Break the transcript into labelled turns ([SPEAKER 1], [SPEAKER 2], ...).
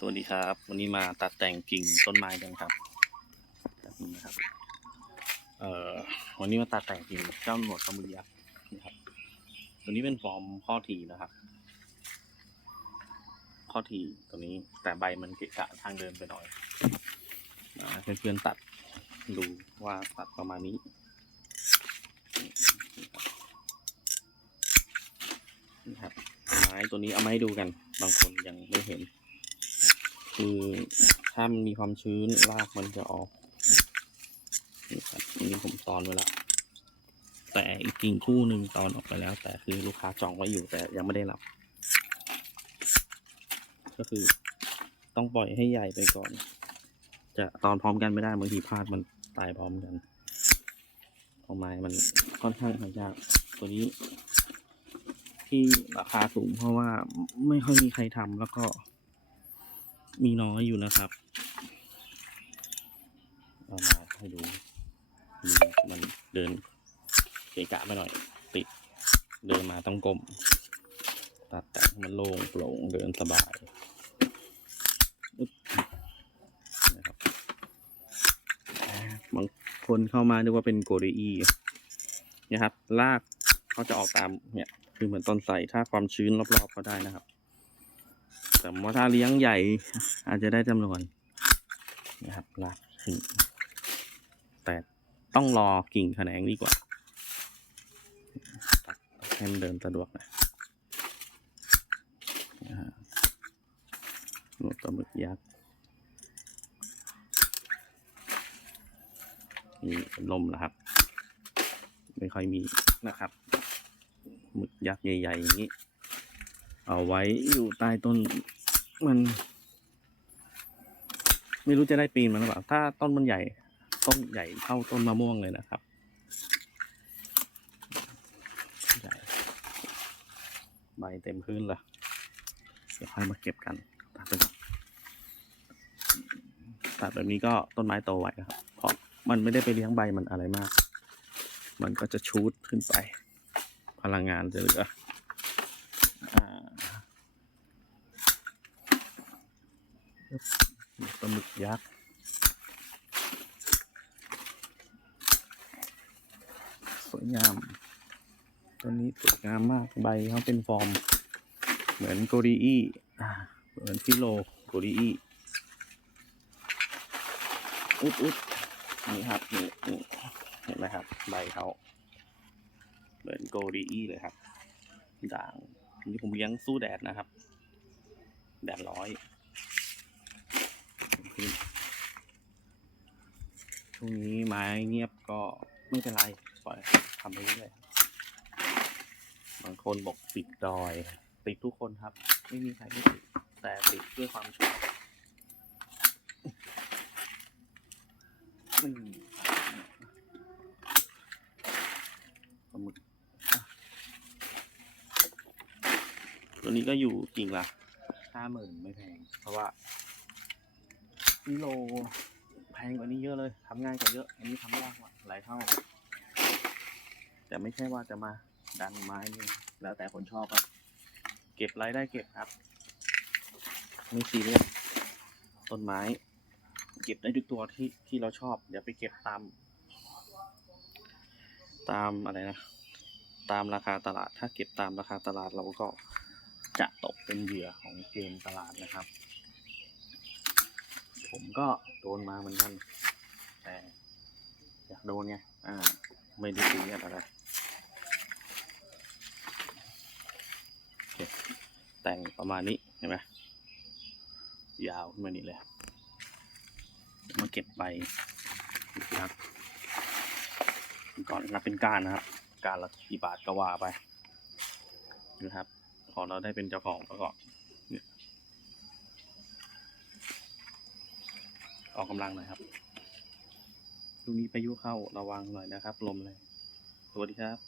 [SPEAKER 1] สวัสดีครับ วันนี้มาตัดแต่งกิ่งต้นไม้กันครับแบบนี้นะครับ เอ่อวันนี้มาตัดแต่งกิ่งเจ้าหนวดกระมือยักษ์นะครับ ตัวนี้เป็นฟอร์มข้อทีนะครับ ข้อทีตัวนี้แต่ใบมันเกะกะทางเดินไปหน่อยนะเพื่อนๆตัดดูว่าตัดประมาณนี้นี่ครับไม้ตัวนี้เอามาให้ดูกัน บางคนยังไม่เห็น คือถ้ามันมีความชื้นรากมันจะออกนี่ครับนี่ผมตอนไว้แล้วแต่อีกกิ่งคู่หนึ่งตอนออกไปแล้ว แต่คือลูกค้าจองไว้อยู่แต่ยังไม่ได้รับ ก็คือต้องปล่อยให้ใหญ่ไปก่อน จะตอนพร้อมกันไม่ได้บางทีพลาดมันตายพร้อมกันเอาไม้มันค่อนข้างหายากตัวนี้ที่ราคาสูงเพราะว่าไม่ค่อยมีใครทำแล้วก็ มีน้อยอยู่นะครับ เอามาให้ดูมันเดินเกะกะไปหน่อย ติด เดินมาต้องก้มตัดแต่งมันโล่งโปร่งเดินสบายอึ๊บนะครับบางคนเข้ามานึกว่าเป็นโกเรอีนะครับรากเขาจะออกตามเนี่ยคือเหมือนต้นไทรถ้าความชื้นรอบๆเขาได้นะครับ แต่ว่าถ้าเลี้ยงใหญ่ อาจจะได้จำนวนนะครับลากขึ้นแต่ต้องรอกิ่งแขนงดีกว่าตัดให้มันเดินสะดวกนะฮะหนวดปลาหมึกยักษ์นี่เป็นลมแล้วครับ ไม่ค่อยมีนะครับหมึกยักษ์ใหญ่ๆอย่างนี้ เอาไว้อยู่ใต้ต้นมัน ไม่รู้จะได้ปีนมันหรือเปล่า ถ้าต้นมันใหญ่ ต้นใหญ่เท่าต้นมะม่วงเลยนะครับใบเต็มพื้นเลยเดี๋ยวค่อยมาเก็บกันตัดไปก่อนตัดแบบนี้ก็ต้นไม้โตไวครับ เพราะมันไม่ได้ไปเลี้ยงใบมันอะไรมาก มันก็จะชูดขึ้นไป พลังงานจะเหลือ ปลาหมึกยักษ์สวยงาม ตัวนี้สวยงามมากใบเขาเป็นฟอร์ม เหมือนโกดีอีอ่าเหมือนฟิโลโกดีอีอุดอุดนี่ครับนี่นี่เห็นไหมครับ ใบเขาเหมือนโกดีอีเลยครับด่างนี่ผมเลี้ยงสู้แดดนะครับ แดดร้อย ช่วงนี้ไม้เงียบก็ไม่เป็นไร ปล่อยทำไปเรื่อยๆบางคนบอกติดดอย ติดทุกคนครับ ไม่มีใครไม่ติด แต่ติดด้วยความชอบอืมปลาหมึกตัวนี้ก็อยู่กิ่งละห้าหมื่นไม่แพง เพราะว่า นิโลแพงกว่านี้เยอะเลยทำง่ายกว่าเยอะ อันนี้ทำยากกว่าหลายเท่า แต่ไม่ใช่ว่าจะมาดันไม้นี่แล้วแต่คนชอบครับ เก็บรายได้เก็บครับไม่ซีเรียสต้นไม้ เก็บได้ทุกตัวที่ที่เราชอบ เดี๋ยวไปเก็บตาม ตามอะไรนะ ตามราคาตลาด ถ้าเก็บตามราคาตลาดเราก็จะตกเป็นเหยื่อของเกมตลาดนะครับ ผมก็โดนมาเหมือนกันแต่อยากโดนไงอ่า ไม่ได้ซีเรียสอะไรโอเคแต่งประมาณนี้เห็นไหมยาวขึ้นมานี่เลยมาเก็บใบนะครับก่อนนับเป็นก้านนะครับ การละกี่บาทก็ว่าไปนะครับพอเราได้เป็นเจ้าของแล้วก็เนี่ย ออกกำลังหน่อยครับช่วงนี้พายุเข้าระวังหน่อยนะครับ ลมเลยสวัสดีครับ